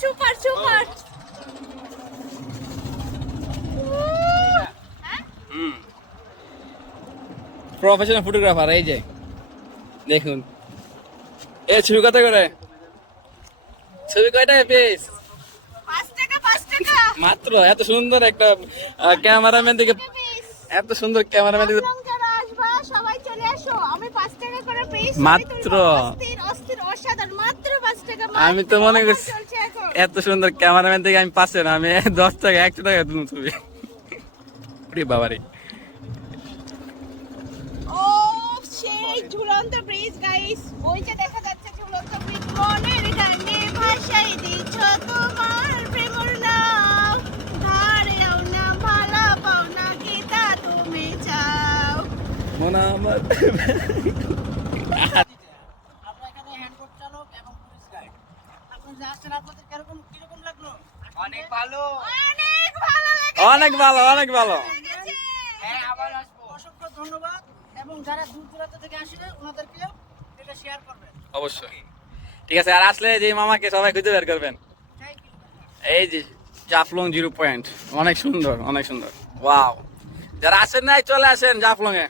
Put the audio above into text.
Super super. Professional photographer এই যে দেখুন। এ ছবি কত করে? ছবি কয়টা পিস? 5 টাকা 5 টাকা মাত্র। এত সুন্দর একটা ক্যামেরাম্যান থেকে, এত সুন্দর ক্যামেরাম্যান থেকে যারা আসবা সবাই চলে আসো। আমি 5 টাকা করে পিস মাত্র। অস্থির অস্থির অসাধারণ, মাত্র 5 টাকা। আমি তো মনে করছি চলছে এখন। এত সুন্দর ক্যামেরাম্যান থেকে আমি পাচ্ছি না, আমি 10 টাকা 100 টাকা দিলাম ছবি। ওরে বাবারে। ও সেই ঝুলন্ত ব্রিজ গাইস, ওই যে দেখা যাচ্ছে ঝুলন্ত ব্রিজ। মনের গানে ভাষাই দিচ্ছ তোমার প্রেমর নাম, ধারেও না মালা পাও না গীতা তুমি চাও। মনে আমার আমরা এখানে হ্যান্ডবোট চালক এবং টুরিস্ট গাইড। আপনারা যে আসছেন, আপনাদের কিরকম লাগলো? অনেক ভালো, অনেক ভালো লাগে। অনেক ভালো, অনেক ভালো। হ্যাঁ, আবার আসবো। অসংখ্য ধন্যবাদ। এবং যারা দূর দূরান্ত থেকে আসবে ওনাদেরকেও এটা শেয়ার করবেন। অবশ্যই। ঠিক আছে, আর আসলে যে মামাকে সবাই খুঁজে বের করবেন। Thank you. এই যে জাফলং 0 পয়েন্ট, অনেক সুন্দর, অনেক সুন্দর। ওয়াও, যারা আসেন নাই চলে আসেন জাফলং এ।